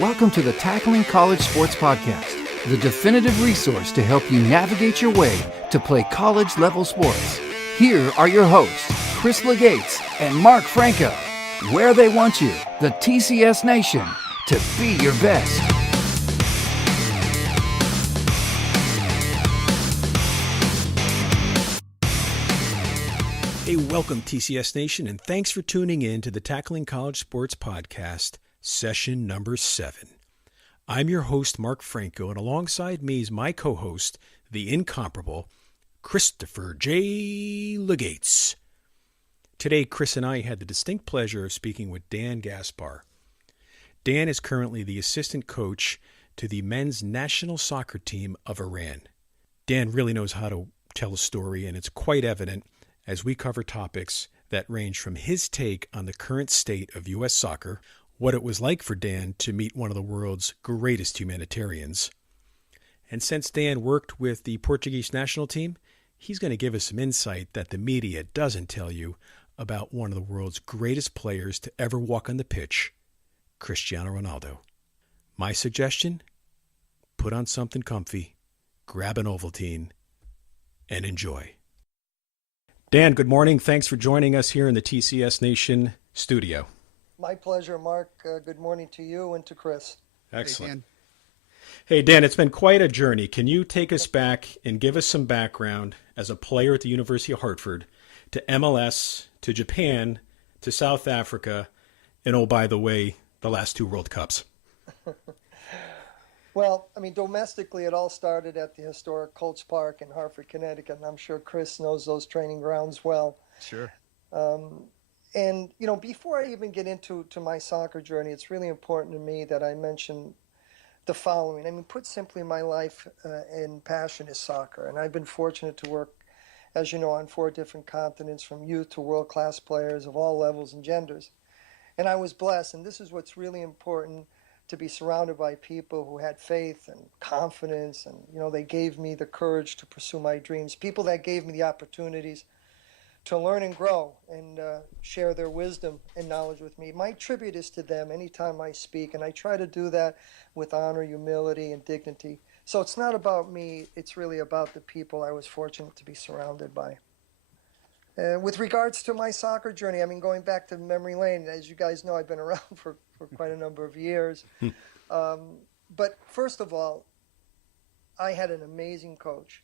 Welcome to the Tackling College Sports Podcast, the definitive resource to help you navigate your way to play college-level sports. Here are your hosts, Chris Legates and Mark Franco, where they want you, the TCS Nation, to be your best. Hey, welcome TCS Nation, and thanks for tuning in to the Tackling College Sports Podcast, session number 7. I'm your host, Mark Franco, and alongside me is my co-host, the incomparable Christopher J. Legates. Today, Chris and I had the distinct pleasure of speaking with Dan Gaspar. Dan is currently the assistant coach to the men's national soccer team of Iran. Dan really knows how to tell a story, and it's quite evident as we cover topics that range from his take on the current state of U.S. soccer, what it was like for Dan to meet one of the world's greatest humanitarians. And since Dan worked with the Portuguese national team, he's going to give us some insight that the media doesn't tell you about one of the world's greatest players to ever walk on the pitch, Cristiano Ronaldo. My suggestion? Put on something comfy, grab an Ovaltine, and enjoy. Dan, good morning. Thanks for joining us here in the TCS Nation studio. My pleasure, Mark. Good morning to you and to Chris. Excellent. Hey, Dan, it's been quite a journey. Can you take us back and give us some background as a player at the University of Hartford to MLS, to Japan, to South Africa, and oh, by the way, the last 2 World Cups? Well, domestically, it all started at the historic Colts Park in Hartford, Connecticut, and I'm sure Chris knows those training grounds well. Sure. And, before I even get into my soccer journey, it's really important to me that I mention the following. Put simply, my life and passion is soccer, and I've been fortunate to work, as you know, on 4 different continents, from youth to world-class players of all levels and genders. And I was blessed, and this is what's really important, to be surrounded by people who had faith and confidence, and they gave me the courage to pursue my dreams, people that gave me the opportunities to learn and grow and share their wisdom and knowledge with me. My tribute is to them anytime I speak, and I try to do that with honor, humility, and dignity. So it's not about me, it's really about the people I was fortunate to be surrounded by. With regards to my soccer journey, going back to memory lane, as you guys know, I've been around for quite a number of years. But first of all, I had an amazing coach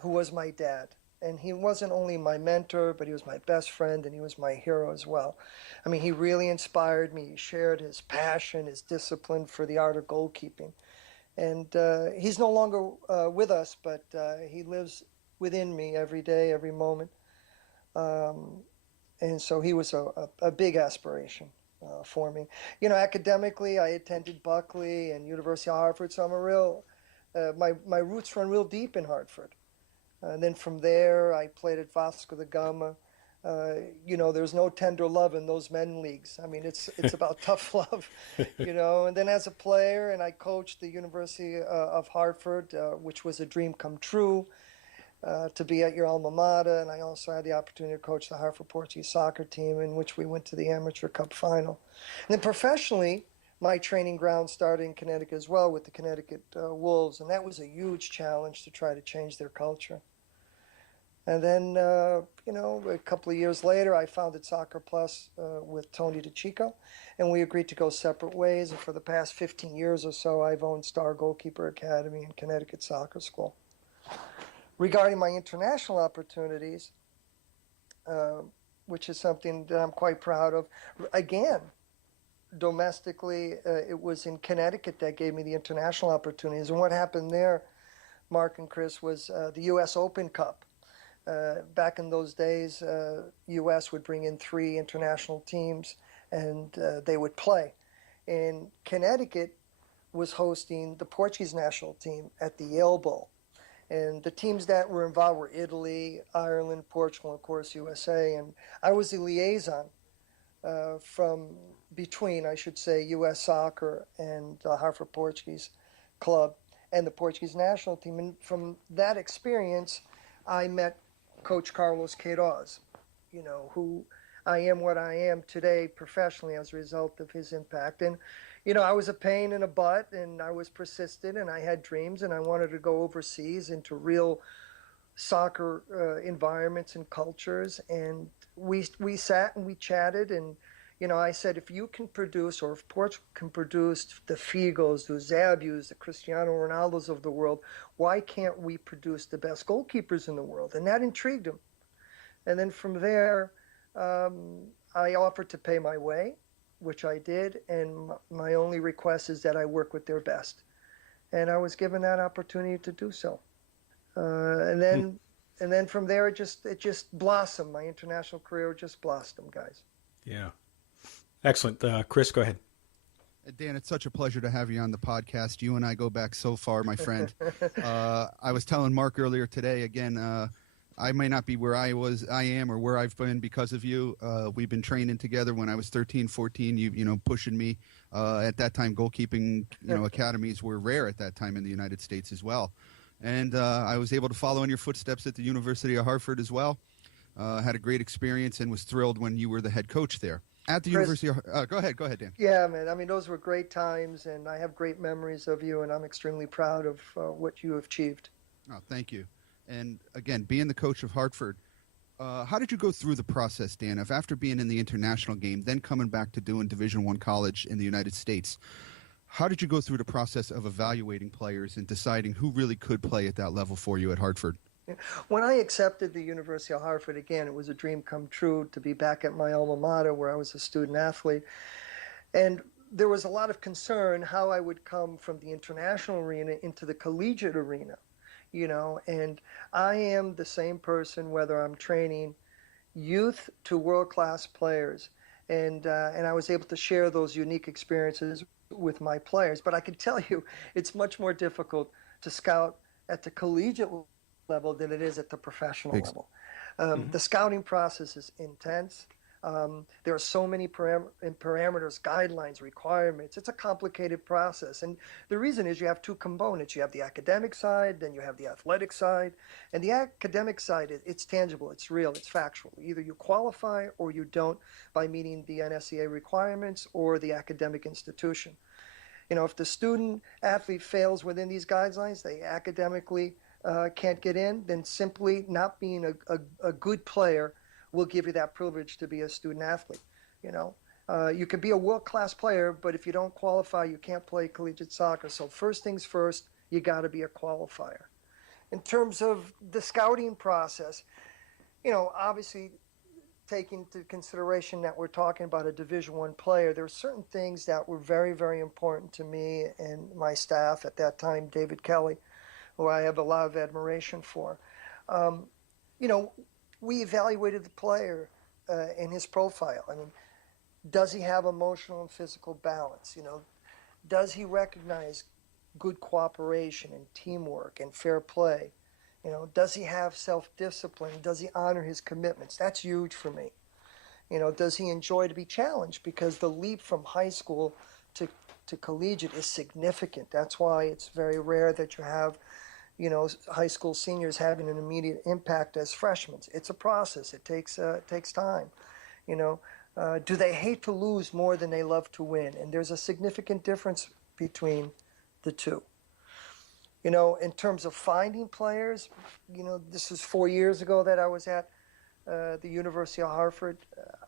who was my dad. And he wasn't only my mentor, but he was my best friend, and he was my hero as well. He really inspired me. He shared his passion, his discipline for the art of goalkeeping. And he's no longer with us, but he lives within me every day, every moment. And so he was a big aspiration for me. Academically, I attended Buckley and University of Hartford, so I'm my roots run real deep in Hartford. And then from there, I played at Vasco da Gama. There's no tender love in those men leagues. It's about tough love, And then as a player, and I coached the University of Hartford, which was a dream come true, to be at your alma mater. And I also had the opportunity to coach the Hartford Portuguese soccer team, in which we went to the Amateur Cup final. And then professionally, my training ground started in Connecticut as well with the Connecticut Wolves, and that was a huge challenge to try to change their culture. And then, a couple of years later, I founded Soccer Plus with Tony DeChico, and we agreed to go separate ways. And for the past 15 years or so, I've owned Star Goalkeeper Academy and Connecticut Soccer School. Regarding my international opportunities, which is something that I'm quite proud of, again, domestically, it was in Connecticut that gave me the international opportunities. And what happened there, Mark and Chris, was the U.S. Open Cup. Back in those days, U.S. would bring in 3 international teams, and they would play. And Connecticut was hosting the Portuguese national team at the Yale Bowl. And the teams that were involved were Italy, Ireland, Portugal, and of course, USA. And I was the liaison between U.S. Soccer and the Hartford Portuguese Club and the Portuguese national team. And from that experience, I met Coach Carlos Queiroz, who I am what I am today professionally as a result of his impact. And I was a pain in the butt, and I was persistent, and I had dreams, and I wanted to go overseas into real soccer environments and cultures. And we sat and we chatted, and I said, if you can produce, or if Portugal can produce the Figos, the Zabus, the Cristiano Ronaldos of the world, why can't we produce the best goalkeepers in the world? And that intrigued him. And then from there, I offered to pay my way, which I did, and my only request is that I work with their best. And I was given that opportunity to do so. And then from there, it just blossomed. My international career just blossomed, guys. Yeah. Excellent. Chris, go ahead. Dan, it's such a pleasure to have you on the podcast. You and I go back so far, my friend. I was telling Mark earlier today, again, I may not be where I am, or where I've been because of you. We've been training together when I was 13, 14, you pushing me. At that time, goalkeeping, academies were rare at that time in the United States as well. And I was able to follow in your footsteps at the University of Hartford as well. Had a great experience and was thrilled when you were the head coach there. At the Chris, University of go ahead, Dan. Yeah, man. I mean, those were great times, and I have great memories of you, and I'm extremely proud of what you have achieved. Oh, thank you. And again, being the coach of Hartford, how did you go through the process, Dan, of after being in the international game, then coming back to doing Division I college in the United States? How did you go through the process of evaluating players and deciding who really could play at that level for you at Hartford? When I accepted the University of Hartford, again, it was a dream come true to be back at my alma mater where I was a student athlete. And there was a lot of concern how I would come from the international arena into the collegiate arena, and I am the same person whether I'm training youth to world-class players. And I was able to share those unique experiences with my players. But I can tell you, it's much more difficult to scout at the collegiate level than it is at the professional level. The scouting process is intense. There are so many parameters, guidelines, requirements. It's a complicated process. And the reason is you have two components. You have the academic side, then you have the athletic side. And the academic side, it's tangible, it's real, it's factual. Either you qualify or you don't by meeting the NSCA requirements or the academic institution. If the student athlete fails within these guidelines, they academically can't get in, then simply not being a good player will give you that privilege to be a student athlete. You can be a world-class player, but if you don't qualify, you can't play collegiate soccer. So first things first, you got to be a qualifier. In terms of the scouting process, obviously taking into consideration that we're talking about a Division I player, there are certain things that were very, very important to me and my staff at that time, David Kelly, who I have a lot of admiration for. We evaluated the player in his profile. I mean, does he have emotional and physical balance? Does he recognize good cooperation and teamwork and fair play? Does he have self-discipline? Does he honor his commitments? That's huge for me. Does he enjoy to be challenged? Because the leap from high school to collegiate is significant. That's why it's very rare that you have high school seniors having an immediate impact as freshmen. It's a process. It takes time. Do they hate to lose more than they love to win? And there's a significant difference between the two. In terms of finding players, this was 4 years ago that I was at the University of Hartford.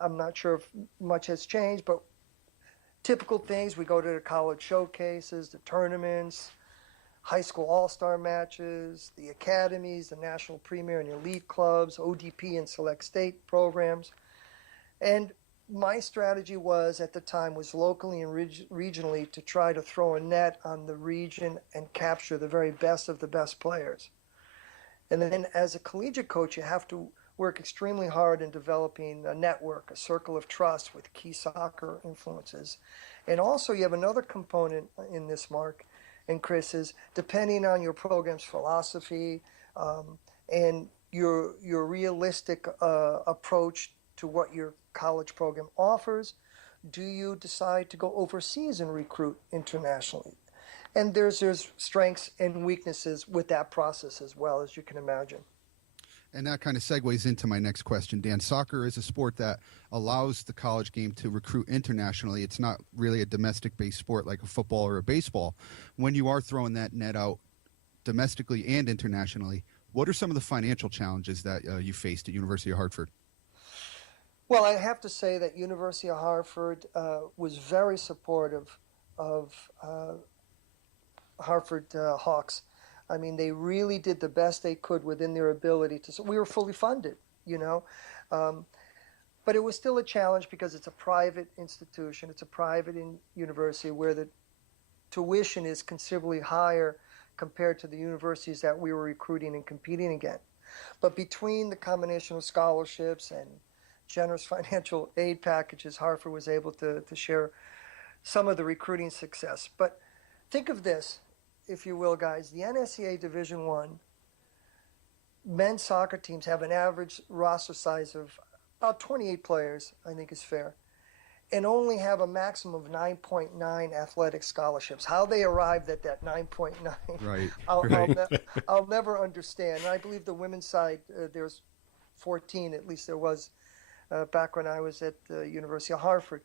I'm not sure if much has changed, but typical things, we go to the college showcases, the tournaments, high school all-star matches, the academies, the national premier and elite clubs, ODP and select state programs. And my strategy at the time was locally and regionally to try to throw a net on the region and capture the very best of the best players. And then as a collegiate coach, you have to work extremely hard in developing a network, a circle of trust with key soccer influences. And also you have another component in this, Mark and Chris, is depending on your program's philosophy and your realistic approach to what your college program offers, do you decide to go overseas and recruit internationally? And there's strengths and weaknesses with that process as well, as you can imagine. And that kind of segues into my next question, Dan. Soccer is a sport that allows the college game to recruit internationally. It's not really a domestic-based sport like a football or a baseball. When you are throwing that net out domestically and internationally, what are some of the financial challenges that you faced at University of Hartford? Well, I have to say that University of Hartford was very supportive of Hartford Hawks. I mean, they really did the best they could within their ability to. So we were fully funded, but it was still a challenge because it's a private institution. It's a private university where the tuition is considerably higher compared to the universities that we were recruiting and competing against. But between the combination of scholarships and generous financial aid packages, Hartford was able to share some of the recruiting success. But think of this, if you will, guys. The NSCAA Division I men's soccer teams have an average roster size of about 28 players, I think is fair, and only have a maximum of 9.9 athletic scholarships. How they arrived at that 9.9, Right. I'll never understand. And I believe the women's side, there's 14, at least there was back when I was at the University of Hartford.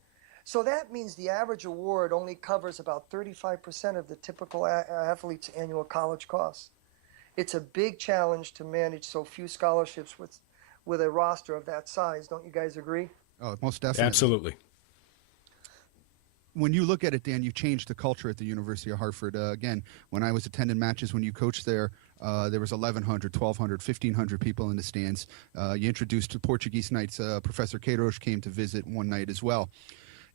So that means the average award only covers about 35% of the typical athlete's annual college costs. It's a big challenge to manage so few scholarships with a roster of that size. Don't you guys agree? Oh, most definitely. Absolutely. When you look at it, Dan, you've changed the culture at the University of Hartford. Again, when I was attending matches when you coached there, there was 1,100, 1,200, 1,500 people in the stands. You introduced the Portuguese nights. Professor Queiroz came to visit one night as well.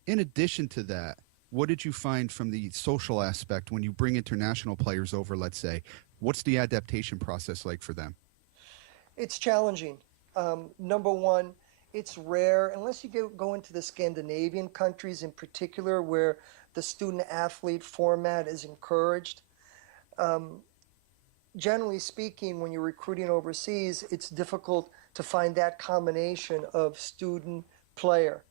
In addition to that, what did you find from the social aspect when you bring international players over, let's say? What's the adaptation process like for them? It's challenging. Number one, it's rare, unless you go into the Scandinavian countries in particular, where the student-athlete format is encouraged. Generally speaking, when you're recruiting overseas, it's difficult to find that combination of student-player.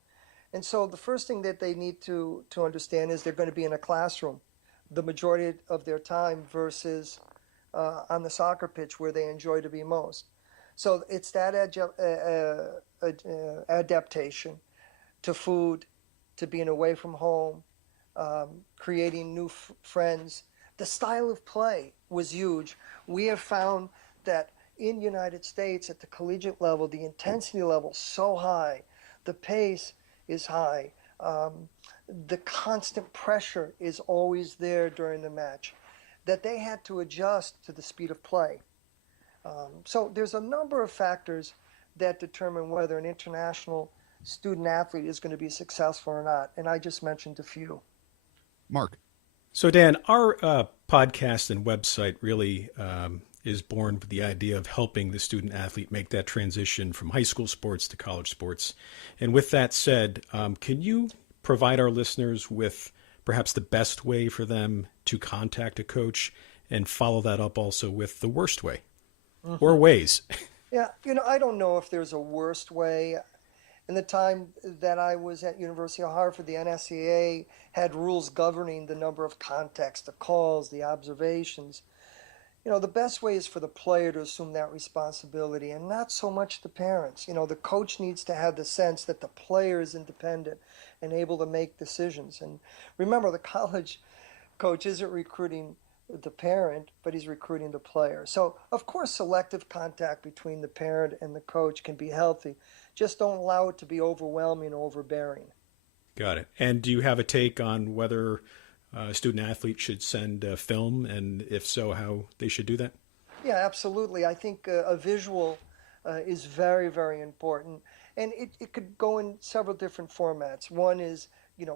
And so the first thing that they need to understand is they're going to be in a classroom the majority of their time versus on the soccer pitch where they enjoy to be most. So it's that adaptation to food, to being away from home, creating new friends. The style of play was huge. We have found that in the United States at the collegiate level, the intensity level is so high, the pace is high, the constant pressure is always there during the match, that they had to adjust to the speed of play. So there's a number of factors that determine whether an international student athlete is going to be successful or not, and I just mentioned a few. Mark. So Dan, our podcast and website really is born with the idea of helping the student athlete make that transition from high school sports to college sports. And with that said, can you provide our listeners with perhaps the best way for them to contact a coach and follow that up also with the worst way or ways? Yeah, I don't know if there's a worst way. In the time that I was at University of Hartford, the NSCAA had rules governing the number of contacts, the calls, the observations. The best way is for the player to assume that responsibility and not so much the parents. The coach needs to have the sense that the player is independent and able to make decisions. And remember, the college coach isn't recruiting the parent, but he's recruiting the player. So, of course, selective contact between the parent and the coach can be healthy. Just don't allow it to be overwhelming or overbearing. Got it. And do you have a take on whether student athletes should send film, and if so, how they should do that? Yeah, absolutely. I think a visual is very, very important. And it could go in several different formats. One is,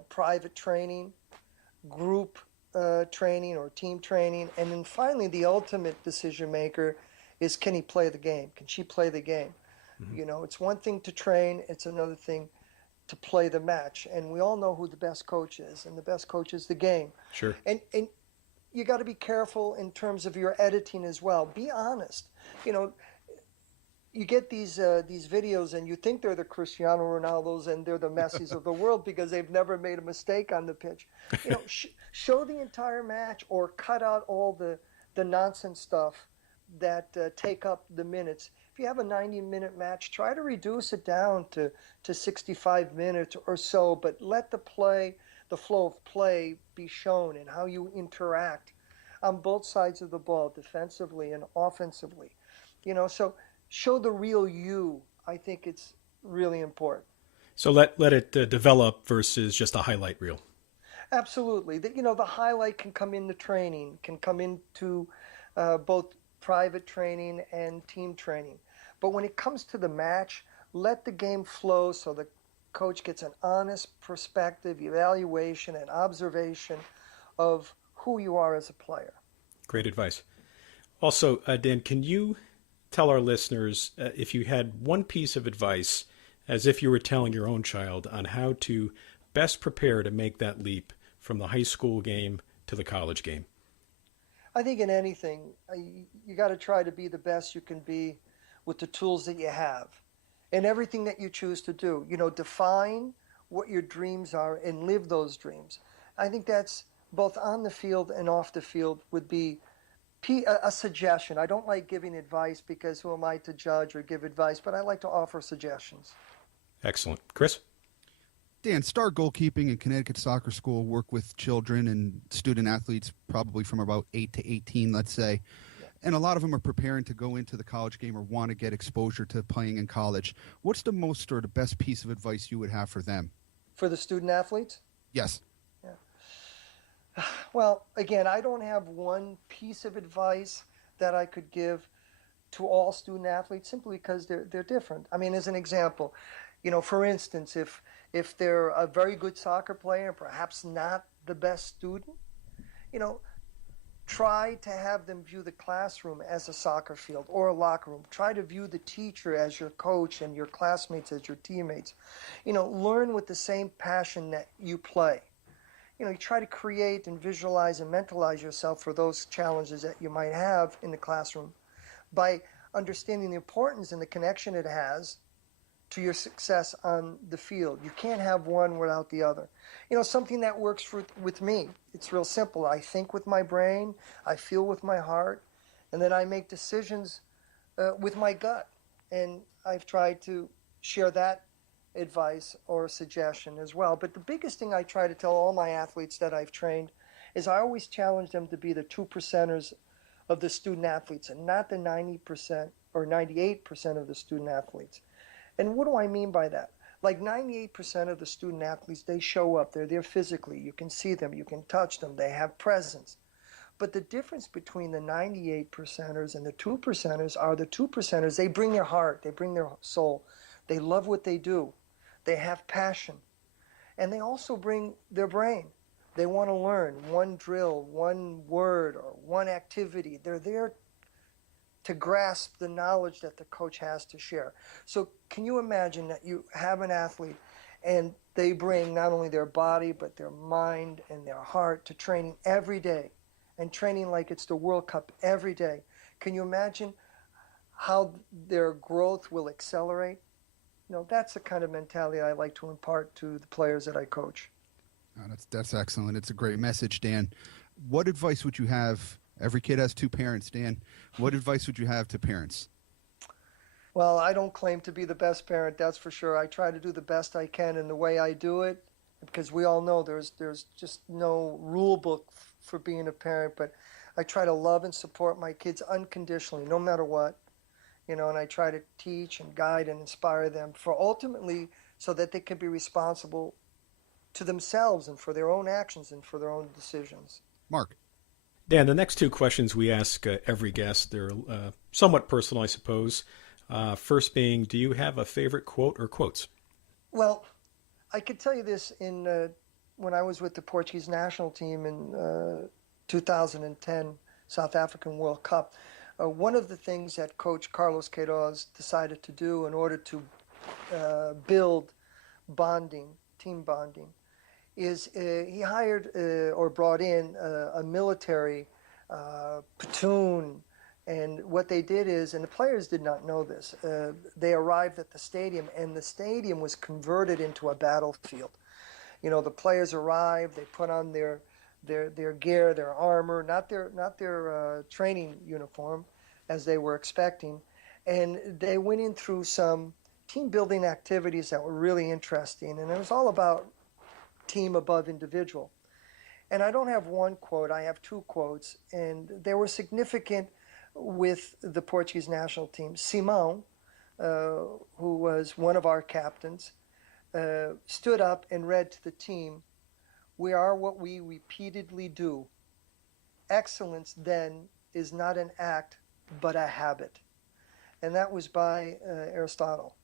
private training, group training or team training. And then finally, the ultimate decision maker is, can he play the game? Can she play the game? Mm-hmm. It's one thing to train. It's another thing to play the match. And we all know who the best coach is, and the best coach is the game. Sure. And you got to be careful in terms of your editing as well. Be honest. You get these videos and you think they're the Cristiano Ronaldos and they're the Messis of the world because they've never made a mistake on the pitch. Show the entire match or cut out all the nonsense stuff that take up the minutes. if you have a 90-minute match, try to reduce it down to 65 minutes or so, but let the flow of play be shown and how you interact on both sides of the ball, defensively and offensively. So show the real you. I think it's really important. So let it develop versus just a highlight reel. Absolutely. The highlight can come into training, can come into both private training and team training. But when it comes to the match, let the game flow so the coach gets an honest perspective, evaluation, and observation of who you are as a player. Great advice. Also, Dan, can you tell our listeners if you had one piece of advice, as if you were telling your own child, on how to best prepare to make that leap from the high school game to the college game? I think in anything, you got to try to be the best you can be with the tools that you have and everything that you choose to do. Define what your dreams are and live those dreams. I think that's both on the field and off the field would be a suggestion. I don't like giving advice because who am I to judge or give advice, but I like to offer suggestions. Excellent. Chris? Dan, Star Goalkeeping and Connecticut Soccer School work with children and student athletes probably from about 8 to 18, let's say. Yeah. And a lot of them are preparing to go into the college game or want to get exposure to playing in college. What's the most or the best piece of advice you would have for them? For the student athletes? Yes. Yeah. Well, again, I don't have one piece of advice that I could give to all student athletes simply because they're different. I mean, as an example, for instance, if they're a very good soccer player, perhaps not the best student, try to have them view the classroom as a soccer field or a locker room. Try to view the teacher as your coach and your classmates as your teammates. Learn with the same passion that you play. You try to create and visualize and mentalize yourself for those challenges that you might have in the classroom by understanding the importance and the connection it has to your success on the field. You can't have one without the other. Something that works with me, it's real simple. I think with my brain, I feel with my heart, and then I make decisions with my gut. And I've tried to share that advice or suggestion as well. But the biggest thing I try to tell all my athletes that I've trained is I always challenge them to be the 2%ers of the student athletes and not the 90% or 98% of the student athletes. And what do I mean by that? Like 98% of the student athletes, they show up. They're there physically. You can see them. You can touch them. They have presence. But the difference between the 98%ers and the 2%ers are the 2%ers. They bring their heart. They bring their soul. They love what they do. They have passion. And they also bring their brain. They want to learn one drill, one word, or one activity. They're there to grasp the knowledge that the coach has to share. So can you imagine that you have an athlete and they bring not only their body but their mind and their heart to training every day and training like it's the World Cup every day? Can you imagine how their growth will accelerate? That's the kind of mentality I like to impart to the players that I coach. Oh, that's excellent. It's a great message, Dan. What advice would you have? Every kid has two parents, Dan. What advice would you have to parents? Well, I don't claim to be the best parent, that's for sure. I try to do the best I can in the way I do it, because we all know there's just no rule book for being a parent, but I try to love and support my kids unconditionally, no matter what. And I try to teach and guide and inspire them for ultimately so that they can be responsible to themselves and for their own actions and for their own decisions. Mark. Dan, the next two questions we ask every guest, they're somewhat personal, I suppose. First being, do you have a favorite quote or quotes? Well, I could tell you this when I was with the Portuguese national team in 2010 South African World Cup. One of the things that Coach Carlos Queiroz decided to do in order to build bonding, team bonding, is he hired or brought in a military platoon. And what they did is, and the players did not know this, they arrived at the stadium, and the stadium was converted into a battlefield. The players arrived, they put on their gear, their armor, not their training uniform, as they were expecting. And they went in through some team building activities that were really interesting. And it was all about team above individual. And I don't have one quote, I have two quotes. And they were significant with the Portuguese national team. Simão, who was one of our captains, stood up and read to the team, "We are what we repeatedly do. Excellence, then, is not an act, but a habit." And that was by Aristotle.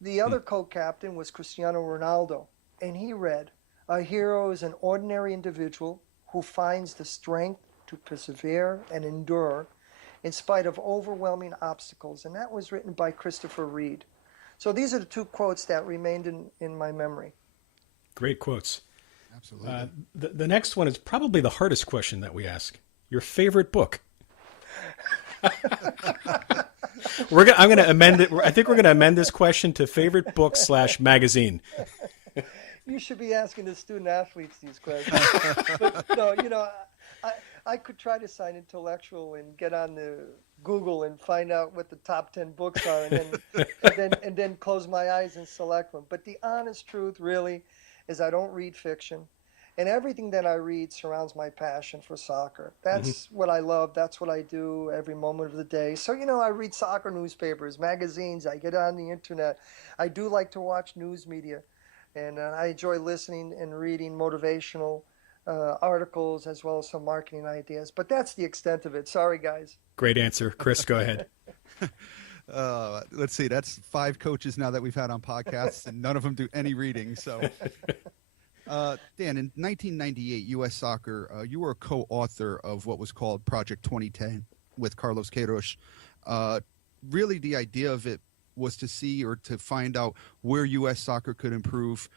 The other co-captain was Cristiano Ronaldo, and he read, "A hero is an ordinary individual who finds the strength to persevere and endure in spite of overwhelming obstacles." And that was written by Christopher Reed. So these are the two quotes that remained in my memory. Great quotes. Absolutely. The next one is probably the hardest question that we ask. Your favorite book? I'm going to amend it. I think we're going to amend this question to favorite book / magazine. You should be asking the student athletes these questions. But no, I could try to sign intellectual and get on the Google and find out what the top 10 books are, and then close my eyes and select one. But the honest truth really is I don't read fiction, and everything that I read surrounds my passion for soccer. That's what I love. That's what I do every moment of the day. So, I read soccer newspapers, magazines. I get on the internet. I do like to watch news media, and I enjoy listening and reading motivational articles as well as some marketing ideas. But that's the extent of it. Sorry, guys. Great answer. Chris, go ahead. Let's see. That's 5 coaches now that we've had on podcasts, and none of them do any reading. So, Dan, in 1998, U.S. Soccer, you were a co-author of what was called Project 2010 with Carlos Queiroz. Really, the idea of it was to see or to find out where U.S. soccer could improve,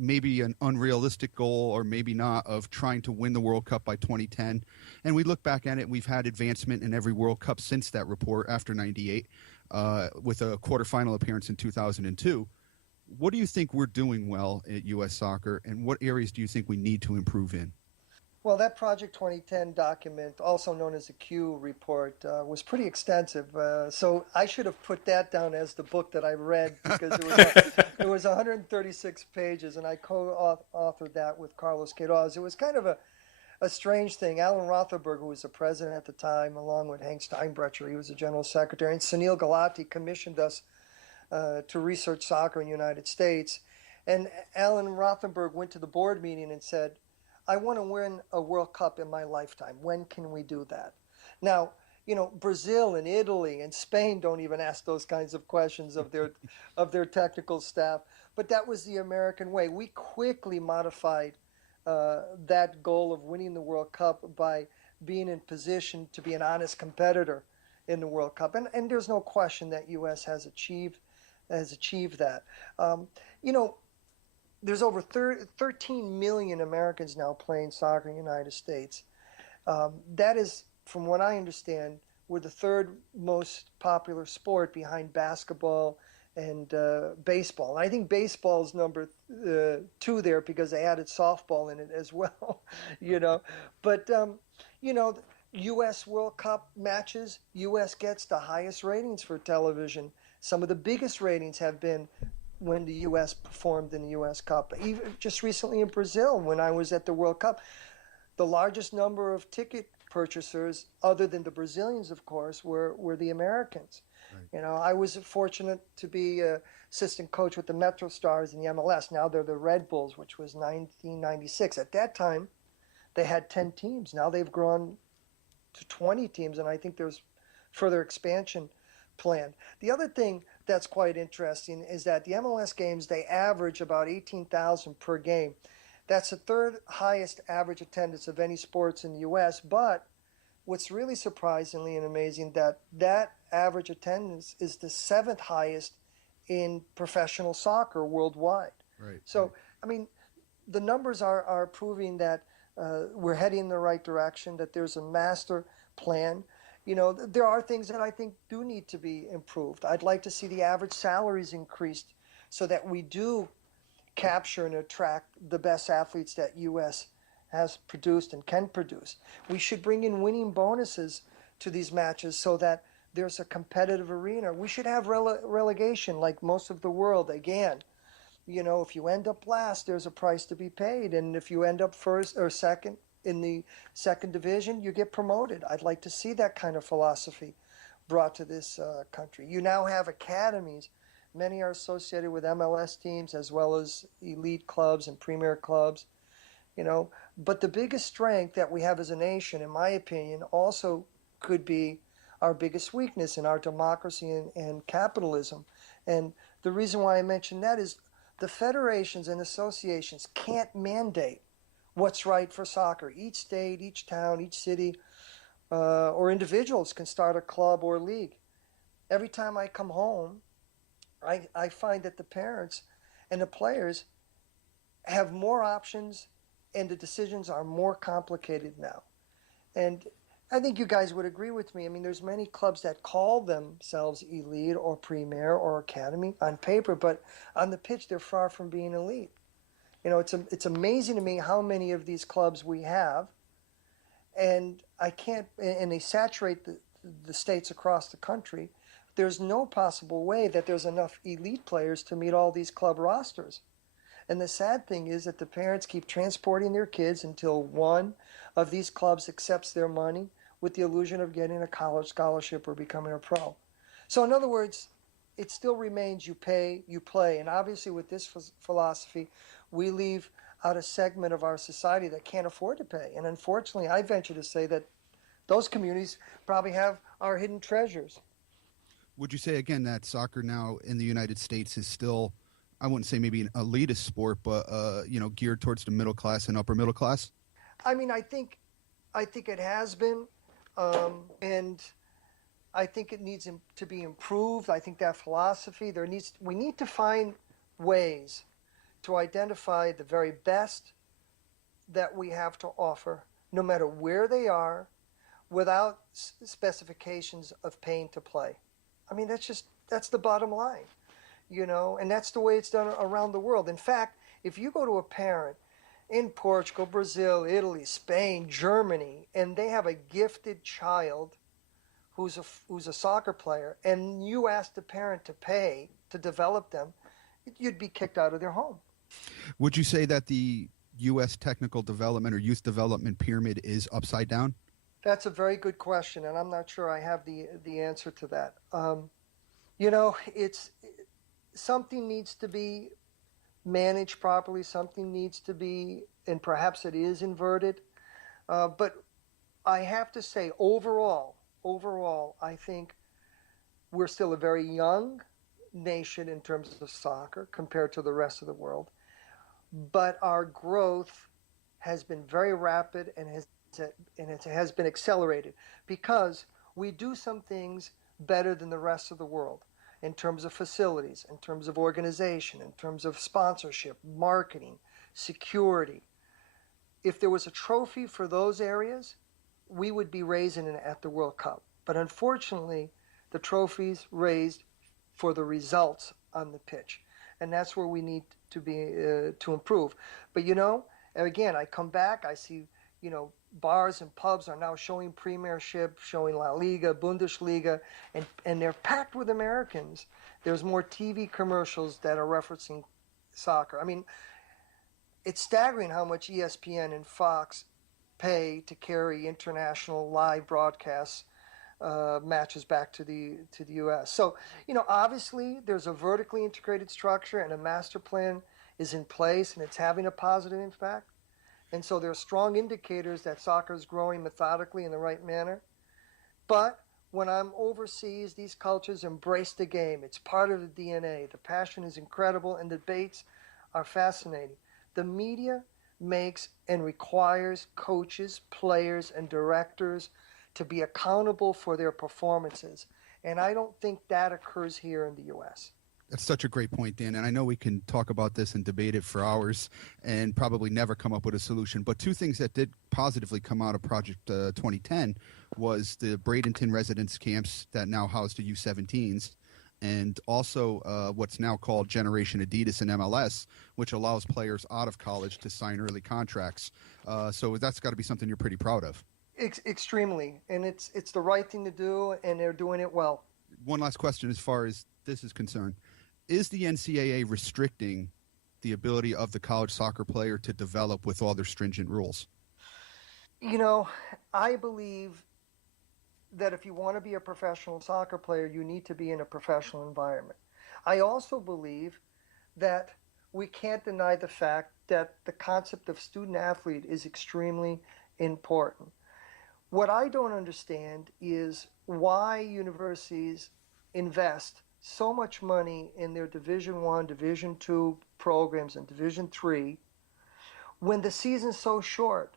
maybe an unrealistic goal or maybe not, of trying to win the World Cup by 2010. And we look back at it, we've had advancement in every World Cup since that report after 98, with a quarterfinal appearance in 2002. What do you think we're doing well at U.S. Soccer, and what areas do you think we need to improve in? Well, that Project 2010 document, also known as the Q report, was pretty extensive. So I should have put that down as the book that I read, because it was 136 pages, and I co-authored that with Carlos Queiroz. It was kind of a strange thing. Alan Rothenberg, who was the president at the time, along with Hank Steinbrecher, he was the general secretary, and Sunil Gulati commissioned us to research soccer in the United States. And Alan Rothenberg went to the board meeting and said, "I want to win a World Cup in my lifetime. When can we do that?" Now, Brazil and Italy and Spain don't even ask those kinds of questions of their technical staff. But that was the American way. We quickly modified that goal of winning the World Cup by being in position to be an honest competitor in the World Cup. And there's no question that U.S. has achieved that. There's over 13 million Americans now playing soccer in the United States. That is, from what I understand, we're the third most popular sport behind basketball and baseball. And I think baseball is number 2 there, because they added softball in it as well. But U.S. World Cup matches, U.S. gets the highest ratings for television. Some of the biggest ratings have been when the U.S. performed in the U.S. Cup. Even just recently in Brazil, when I was at the World Cup, the largest number of ticket purchasers, other than the Brazilians, of course, were the Americans. Right. I was fortunate to be assistant coach with the Metro Stars in the MLS. Now they're the Red Bulls, which was 1996. At that time, they had 10 teams. Now they've grown to 20 teams, and I think there's further expansion planned. The other thing that's quite interesting is that the MLS games, they average about 18,000 per game. That's the third highest average attendance of any sports in the U.S., but what's really surprisingly and amazing, that average attendance is the 7th highest in professional soccer worldwide. Right. So, the numbers are proving that we're heading in the right direction, that there's a master plan. There are things that I think do need to be improved. I'd like to see the average salaries increased so that we do capture and attract the best athletes that U.S. has produced and can produce. We should bring in winning bonuses to these matches so that there's a competitive arena. We should have relegation like most of the world. Again, if you end up last, there's a price to be paid. And if you end up first or second in the second division, you get promoted. I'd like to see that kind of philosophy brought to this country. You now have academies. Many are associated with MLS teams as well as elite clubs and premier clubs. But the biggest strength that we have as a nation, in my opinion, also could be our biggest weakness in our democracy and capitalism. And the reason why I mention that is the federations and associations can't mandate what's right for soccer. Each state, each town, each city, or individuals can start a club or league. Every time I come home, I find that the parents and the players have more options, and the decisions are more complicated now. And I think you guys would agree with me. I mean, there's many clubs that call themselves elite or premier or academy on paper, but on the pitch, they're far from being elite. It's amazing to me how many of these clubs we have, and they saturate the states across the country. There's no possible way that there's enough elite players to meet all these club rosters. And the sad thing is that the parents keep transporting their kids until one of these clubs accepts their money with the illusion of getting a college scholarship or becoming a pro. So in other words, it still remains you pay, you play. And obviously with this philosophy, we leave out a segment of our society that can't afford to pay. And unfortunately, I venture to say that those communities probably have our hidden treasures. Would you say, again, that soccer now in the United States is still, I wouldn't say maybe an elitist sport, but, geared towards the middle class and upper middle class? I mean, I think it has been. And I think it needs to be improved. I think that philosophy, we need to find ways to identify the very best that we have to offer, no matter where they are, without specifications of paying to play. I mean, that's the bottom line, and that's the way it's done around the world. In fact, if you go to a parent in Portugal, Brazil, Italy, Spain, Germany, and they have a gifted child who's a soccer player, and you ask the parent to pay to develop them, you'd be kicked out of their home. Would you say that the U.S. technical development or youth development pyramid is upside down? That's a very good question, and I'm not sure I have the answer to that. It's something needs to be managed properly, something needs to be, and perhaps it is inverted. But I have to say, overall, I think we're still a very young nation in terms of soccer compared to the rest of the world. But our growth has been very rapid and it has been accelerated because we do some things better than the rest of the world in terms of facilities, in terms of organization, in terms of sponsorship, marketing, security. If there was a trophy for those areas, we would be raising it at the World Cup. But unfortunately, the trophy's raised for the results on the pitch. And that's where we need to be to improve. But again, I come back, I see, bars and pubs are now showing Premiership, showing La Liga, Bundesliga, and they're packed with Americans. There's more TV commercials that are referencing soccer. I mean, it's staggering how much ESPN and Fox pay to carry international live broadcasts matches back to the U.S. So, obviously there's a vertically integrated structure and a master plan is in place and it's having a positive impact. And so there are strong indicators that soccer is growing methodically in the right manner. But when I'm overseas, these cultures embrace the game. It's part of the DNA. The passion is incredible and debates are fascinating. The media makes and requires coaches, players, and directors to be accountable for their performances. And I don't think that occurs here in the U.S. That's such a great point, Dan. And I know we can talk about this and debate it for hours and probably never come up with a solution. But two things that did positively come out of Project 2010 was the Bradenton residence camps that now house the U17s, and also what's now called Generation Adidas in MLS, which allows players out of college to sign early contracts. So that's got to be something you're pretty proud of. Extremely, and it's the right thing to do, and they're doing it well. One last question as far as this is concerned. Is the NCAA restricting the ability of the college soccer player to develop with all their stringent rules? You know, I believe that if you want to be a professional soccer player, you need to be in a professional environment. I also believe that we can't deny the fact that the concept of student athlete is extremely important. What I don't understand is why universities invest so much money in their Division One, Division Two programs and Division Three when the season's so short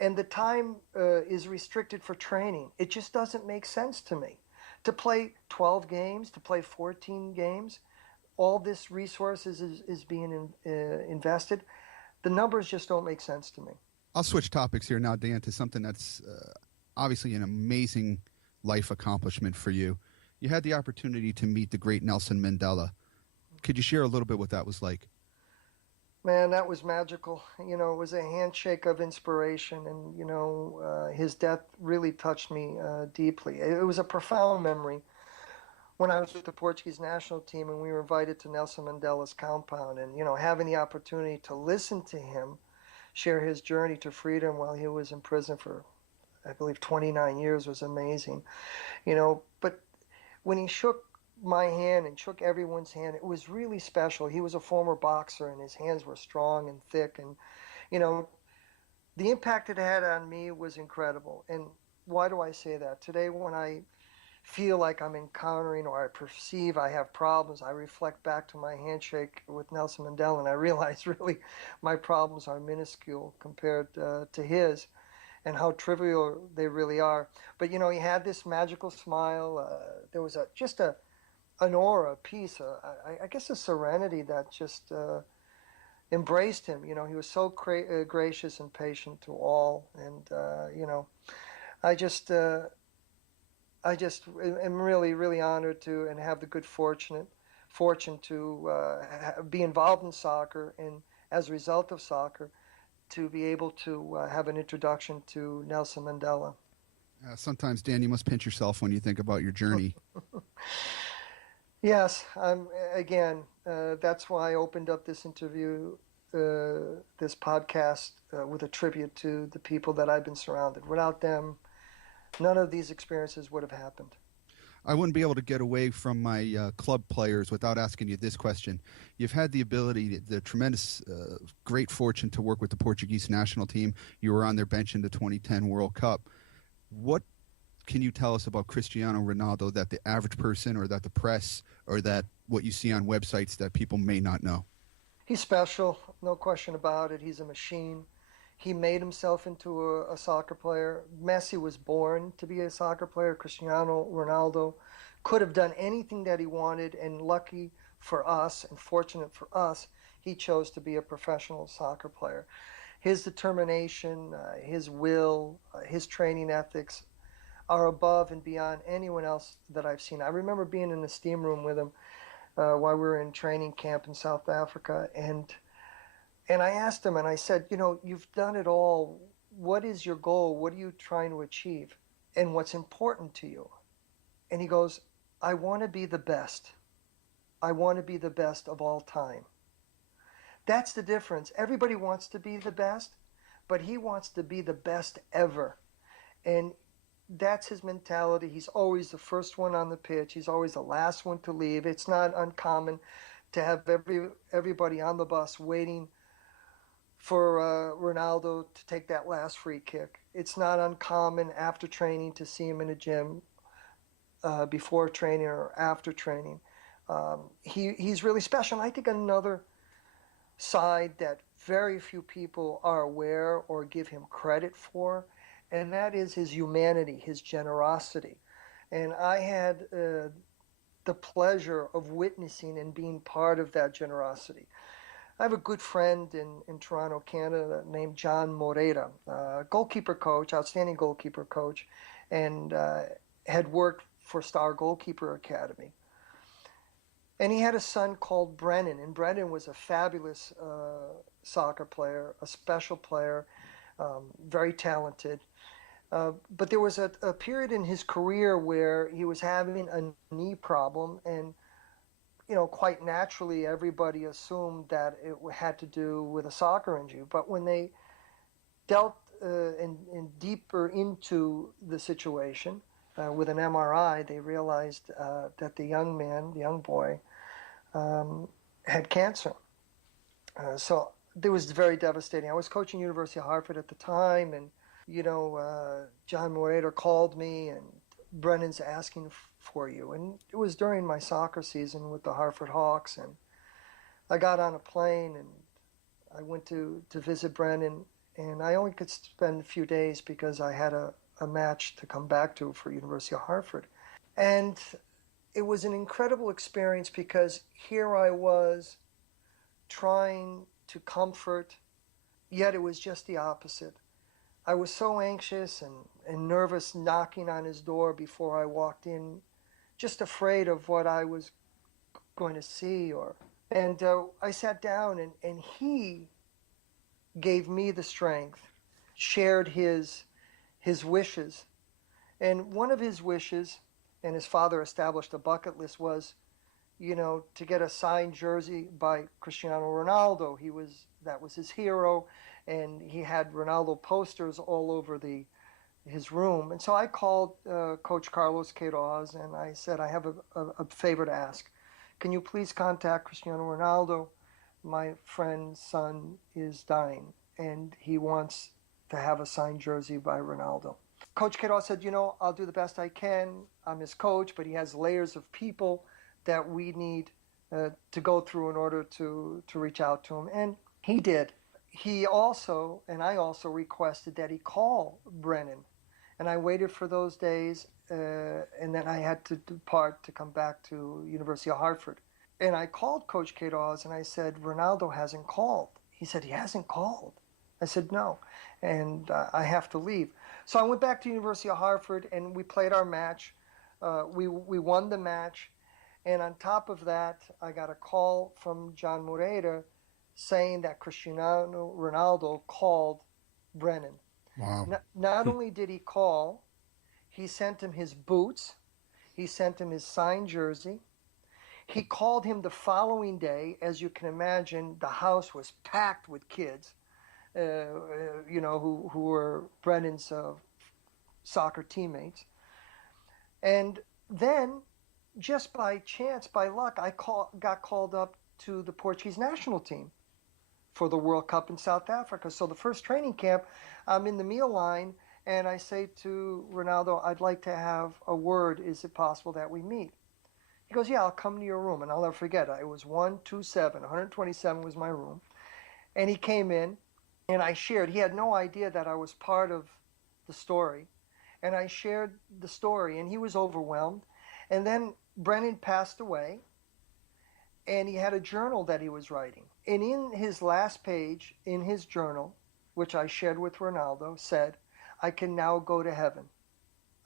and the time is restricted for training. It just doesn't make sense to me. To play 12 games, to play 14 games, all this resources is being invested. The numbers just don't make sense to me. I'll switch topics here now, Dan, to something that's obviously an amazing life accomplishment for you. You had the opportunity to meet the great Nelson Mandela. Could you share a little bit what that was like? Man, that was magical. You know, it was a handshake of inspiration, and his death really touched me deeply. It was a profound memory. When I was with the Portuguese national team and we were invited to Nelson Mandela's compound, and having the opportunity to listen to him share his journey to freedom while he was in prison for, I believe, 29 years was amazing. But when he shook my hand and shook everyone's hand, it was really special. He was a former boxer and his hands were strong and thick, and the impact it had on me was incredible. And why do I say that? Today, when I feel like I'm encountering or I perceive I have problems, I reflect back to my handshake with Nelson Mandela, and I realize really my problems are minuscule compared to his, and how trivial they really are. But he had this magical smile. There was an aura, a peace, I guess a serenity that just embraced him. He was so gracious and patient to all, and I just am really, really honored to and have the good fortune to be involved in soccer, and as a result of soccer, to be able to have an introduction to Nelson Mandela. Sometimes, Dan, you must pinch yourself when you think about your journey. Yes, that's why I opened up this interview, this podcast, with a tribute to the people that I've been surrounded. Without them, none of these experiences would have happened. I wouldn't be able to get away from my club players without asking you this question. You've had the ability, the tremendous, great fortune to work with the Portuguese national team. You were on their bench in the 2010 World Cup. What can you tell us about Cristiano Ronaldo that the average person or that the press or that what you see on websites that people may not know? He's special, no question about it. He's a machine. He made himself into a soccer player. Messi was born to be a soccer player. Cristiano Ronaldo could have done anything that he wanted, and lucky for us and fortunate for us, he chose to be a professional soccer player. His determination, his will, his training ethics are above and beyond anyone else that I've seen. I remember being in the steam room with him while we were in training camp in South Africa, and I asked him, and I said, you've done it all. What is your goal? What are you trying to achieve? And what's important to you? And he goes, I want to be the best. I want to be the best of all time. That's the difference. Everybody wants to be the best, but he wants to be the best ever. And that's his mentality. He's always the first one on the pitch. He's always the last one to leave. It's not uncommon to have everybody on the bus waiting for Ronaldo to take that last free kick. It's not uncommon after training to see him in a gym before training or after training. He's really special. And I think another side that very few people are aware or give him credit for, and that is his humanity, his generosity. And I had the pleasure of witnessing and being part of that generosity. I have a good friend in Toronto, Canada, named John Moreira, goalkeeper coach, outstanding goalkeeper coach, and had worked for Star Goalkeeper Academy. And he had a son called Brennan, and Brennan was a fabulous soccer player, a special player, very talented. But there was a period in his career where he was having a knee problem, and quite naturally, everybody assumed that it had to do with a soccer injury. But when they dealt in deeper into the situation with an MRI, they realized that the young boy, had cancer. So it was very devastating. I was coaching University of Hartford at the time, and John Moreira called me, and Brennan's asking for you. And it was during my soccer season with the Hartford Hawks, and I got on a plane and I went to visit Brennan, and I only could spend a few days because I had a match to come back to for University of Hartford. And it was an incredible experience because here I was trying to comfort, yet it was just the opposite. I was so anxious and nervous knocking on his door before I walked in, just afraid of what I was going to see. And I sat down, and he gave me the strength, shared his wishes. And one of his wishes, and his father established a bucket list, was, to get a signed jersey by Cristiano Ronaldo. That was his hero, and he had Ronaldo posters all over his room. And so I called Coach Carlos Queiroz, and I said, I have a favor to ask. Can you please contact Cristiano Ronaldo? My friend's son is dying, and he wants to have a signed jersey by Ronaldo. Coach Queiroz said, I'll do the best I can. I'm his coach, but he has layers of people that we need to go through in order to reach out to him. And he did. I also requested that he call Brennan. And I waited for those days, and then I had to depart to come back to University of Hartford. And I called Coach Queiroz, and I said, Ronaldo hasn't called. He said, he hasn't called. I said, no, and I have to leave. So I went back to University of Hartford, and we played our match. We won the match. And on top of that, I got a call from John Moreira saying that Cristiano Ronaldo called Brennan. Wow. Not only did he call, he sent him his boots. He sent him his signed jersey. He called him the following day. As you can imagine, the house was packed with kids, who were Brennan's soccer teammates. And then, just by chance, by luck, I got called up to the Portuguese national team for the World Cup in South Africa. So the first training camp, I'm in the meal line, and I say to Ronaldo, I'd like to have a word. Is it possible that we meet? He goes, yeah, I'll come to your room. And I'll never forget, it was 127 was my room. And he came in, and I shared. He had no idea that I was part of the story. And I shared the story, and he was overwhelmed. And then Brennan passed away, and he had a journal that he was writing. And in his last page, in his journal, which I shared with Ronaldo, said, I can now go to heaven.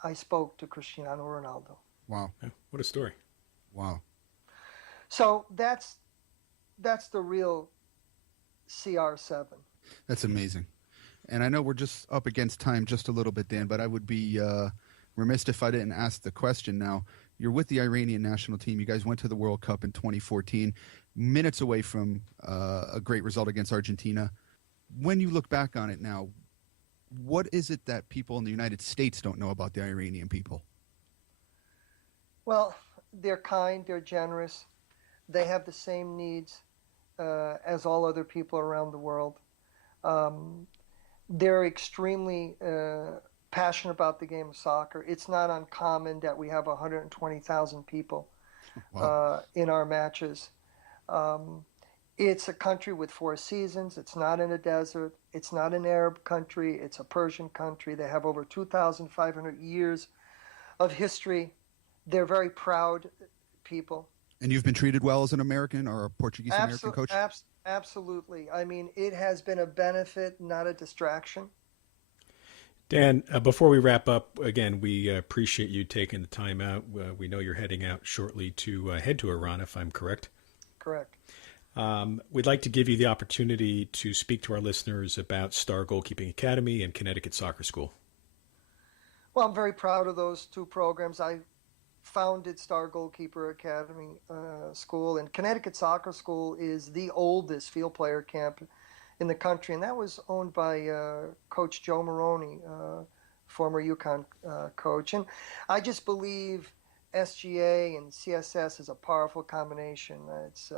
I spoke to Cristiano Ronaldo. Wow. Yeah, what a story. Wow. So that's the real CR7. That's amazing. And I know we're just up against time just a little bit, Dan, but I would be remiss if I didn't ask the question now. You're with the Iranian national team. You guys went to the World Cup in 2014, minutes away from a great result against Argentina. When you look back on it now, what is it that people in the United States don't know about the Iranian people? Well, they're kind, they're generous. They have the same needs as all other people around the world. They're extremely passionate about the game of soccer. It's not uncommon that we have 120,000 people Wow. in our matches. It's a country with 4 seasons. It's not in a desert. It's not an Arab country. It's a Persian country. They have over 2,500 years of history. They're very proud people. And you've been treated well as an American or a Portuguese-American coach? Absolutely. I mean, it has been a benefit, not a distraction. Dan, before we wrap up, again, we appreciate you taking the time out. We know you're heading out shortly to head to Iran, if I'm correct. Correct. We'd like to give you the opportunity to speak to our listeners about Star Goalkeeping Academy and Connecticut Soccer School. Well, I'm very proud of those two programs. I founded Star Goalkeeper Academy School, and Connecticut Soccer School is the oldest field player camp in the country, and that was owned by Coach Joe Maroney, former UConn coach. And I just believe SGA and CSS is a powerful combination. It's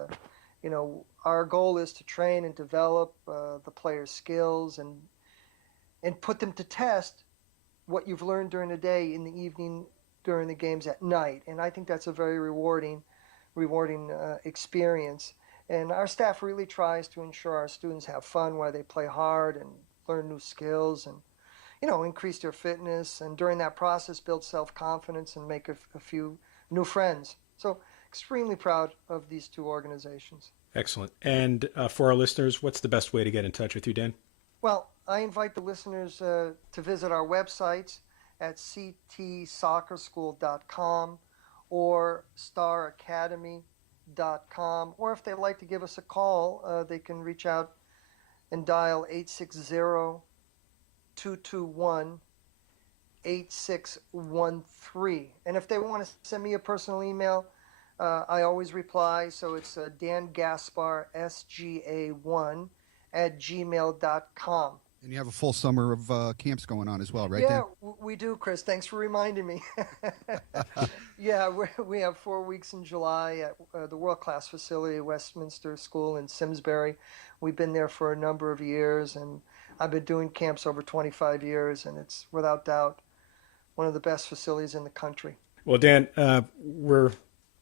our goal is to train and develop the players' skills and put them to test what you've learned during the day in the evening during the games at night. And I think that's a very rewarding experience. And our staff really tries to ensure our students have fun while they play hard and learn new skills and, increase their fitness. And during that process, build self-confidence and make a few new friends. So extremely proud of these two organizations. Excellent. And for our listeners, what's the best way to get in touch with you, Dan? Well, I invite the listeners to visit our websites at ctsoccerschool.com or staracademy.com, or if they'd like to give us a call, they can reach out and dial 860-221-8613. And if they want to send me a personal email, I always reply, so it's Dan Gaspar, SGA1 @gmail.com. And you have a full summer of camps going on as well, right? Yeah, Dan? we do, Chris. Thanks for reminding me. Yeah, we have 4 weeks in July at the world-class facility at Westminster School in Simsbury. We've been there for a number of years, and I've been doing camps over 25 years, and it's without doubt one of the best facilities in the country. Well, Dan, we're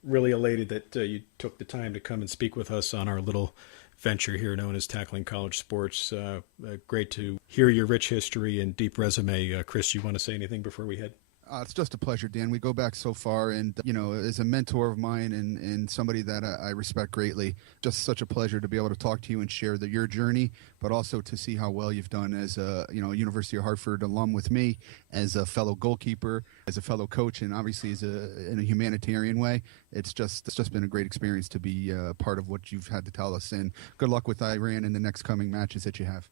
really elated that you took the time to come and speak with us on our little venture here known as Tackling College Sports. Great to hear your rich history and deep resume. Chris, you want to say anything before we head? It's just a pleasure, Dan. We go back so far, and as a mentor of mine and somebody that I respect greatly, just such a pleasure to be able to talk to you and share your journey, but also to see how well you've done as a University of Hartford alum with me, as a fellow goalkeeper, as a fellow coach, and obviously in a humanitarian way. It's just been a great experience to be part of what you've had to tell us. And good luck with Iran in the next coming matches that you have.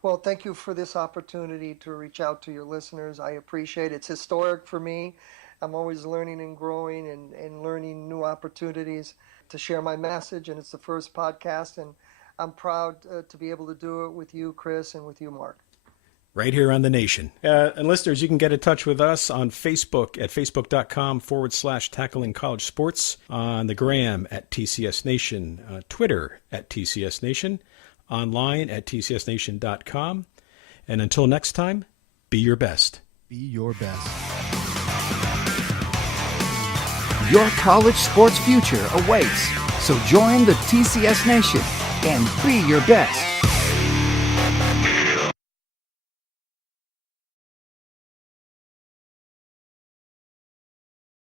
Well, thank you for this opportunity to reach out to your listeners. I appreciate it. It's historic for me. I'm always learning and growing and learning new opportunities to share my message, and it's the first podcast, and I'm proud to be able to do it with you, Chris, and with you, Mark. Right here on The Nation. And listeners, you can get in touch with us on Facebook at facebook.com/Tackling College Sports, on the gram at TCS Nation, Twitter at TCS Nation, online at tcsnation.com. And until next time, be your best. Be your best. Your college sports future awaits. So join the TCS Nation and be your best.